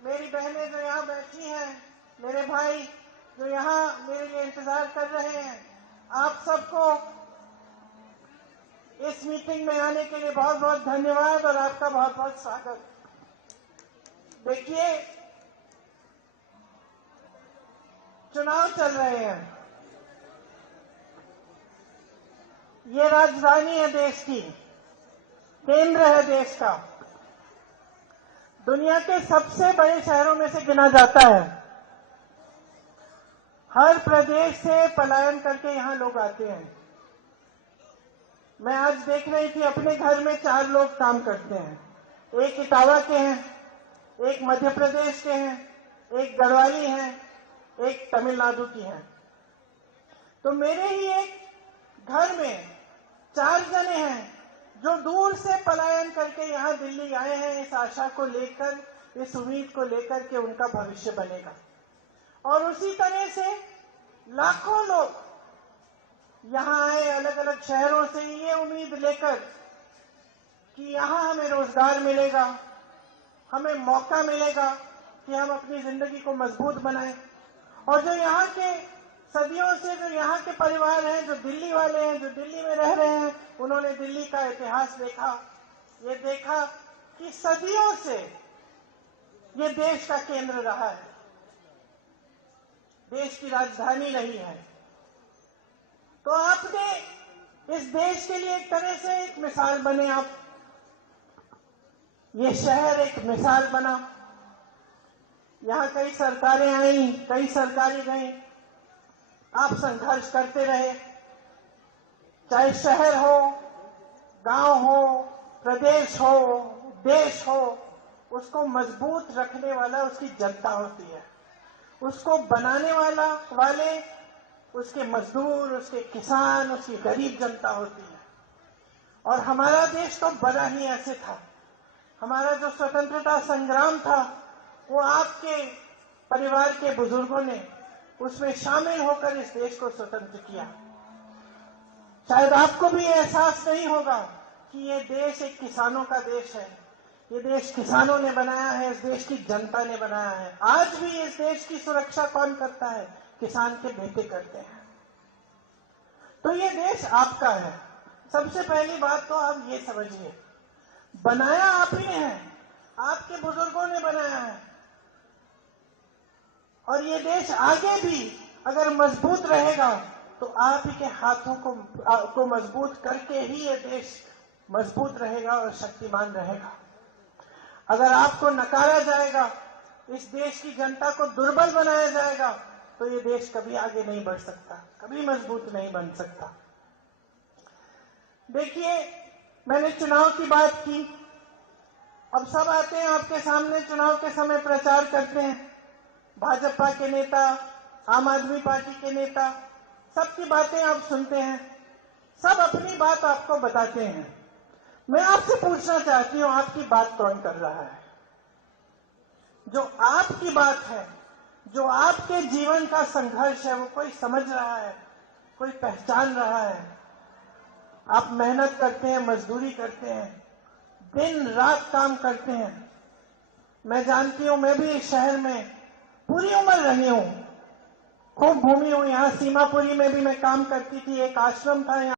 मेरी बहनें जो यहाँ बैठी हैं, मेरे भाई जो यहाँ मेरे लिए इंतजार कर रहे हैं, आप सबको इस मीटिंग में आने के लिए बहुत बहुत धन्यवाद और आपका बहुत बहुत स्वागत। देखिए, चुनाव चल रहे हैं। ये राजधानी है देश की, केंद्र है देश का, दुनिया के सबसे बड़े शहरों में से गिना जाता है। हर प्रदेश से पलायन करके यहां लोग आते हैं। मैं आज देख रही थी, अपने घर में 4 लोग काम करते हैं। एक इटावा के हैं, एक मध्य प्रदेश के हैं, एक गढ़वाली हैं, एक तमिलनाडु की हैं। तो मेरे ही एक घर में 4 जने हैं जो दूर से पलायन करके यहां दिल्ली आए हैं, इस आशा को लेकर, इस उम्मीद को लेकर कि उनका भविष्य बनेगा। और उसी तरह से लाखों लोग यहां आए अलग अलग शहरों से, ये उम्मीद लेकर कि यहां हमें रोजगार मिलेगा, हमें मौका मिलेगा कि हम अपनी जिंदगी को मजबूत बनाएं। और जो यहाँ के सदियों से जो यहाँ के परिवार हैं, जो दिल्ली वाले हैं, जो दिल्ली में रह रहे हैं, उन्होंने दिल्ली का इतिहास देखा। ये देखा कि सदियों से ये देश का केंद्र रहा है, देश की राजधानी रही है। तो आपने इस देश के लिए एक तरह से एक मिसाल बने आप। ये शहर एक मिसाल बना। यहां कई सरकारें आई, कई सरकारें गई, आप संघर्ष करते रहे। चाहे शहर हो, गांव हो, प्रदेश हो, देश हो, उसको मजबूत रखने वाला उसकी जनता होती है। उसको बनाने वाले उसके मजदूर, उसके किसान, उसकी गरीब जनता होती है। और हमारा देश तो बना ही ऐसे था। हमारा जो स्वतंत्रता संग्राम था, वो आपके परिवार के बुजुर्गों ने उसमें शामिल होकर इस देश को स्वतंत्र किया। शायद आपको भी एहसास नहीं होगा कि ये देश एक किसानों का देश है। ये देश किसानों ने बनाया है, इस देश की जनता ने बनाया है। आज भी इस देश की सुरक्षा कौन करता है? किसान के बेटे करते हैं। तो ये देश आपका है। सबसे पहली बात तो आप ये समझिए, बनाया आप ही है, आपके बुजुर्गों ने बनाया है। और ये देश आगे भी अगर मजबूत रहेगा तो आप ही के हाथों को मजबूत करके ही ये देश मजबूत रहेगा और शक्तिमान रहेगा। अगर आपको नकारा जाएगा, इस देश की जनता को दुर्बल बनाया जाएगा, तो ये देश कभी आगे नहीं बढ़ सकता, कभी मजबूत नहीं बन सकता। देखिए, मैंने चुनाव की बात की। अब सब आते हैं आपके सामने, चुनाव के समय प्रचार करते हैं। भाजपा के नेता, आम आदमी पार्टी के नेता, सबकी बातें आप सुनते हैं, सब अपनी बात आपको बताते हैं। मैं आपसे पूछना चाहती हूं, आपकी बात कौन कर रहा है? जो आपकी बात है, जो आपके जीवन का संघर्ष है, वो कोई समझ रहा है, कोई पहचान रहा है? आप मेहनत करते हैं, मजदूरी करते हैं, दिन रात काम करते हैं। मैं जानती हूं, मैं भी इस शहर में पूरी उम्र रही हूं, खूब घूमी हूं। यहां सीमापुरी में भी मैं काम करती थी, एक आश्रम था यहाँ।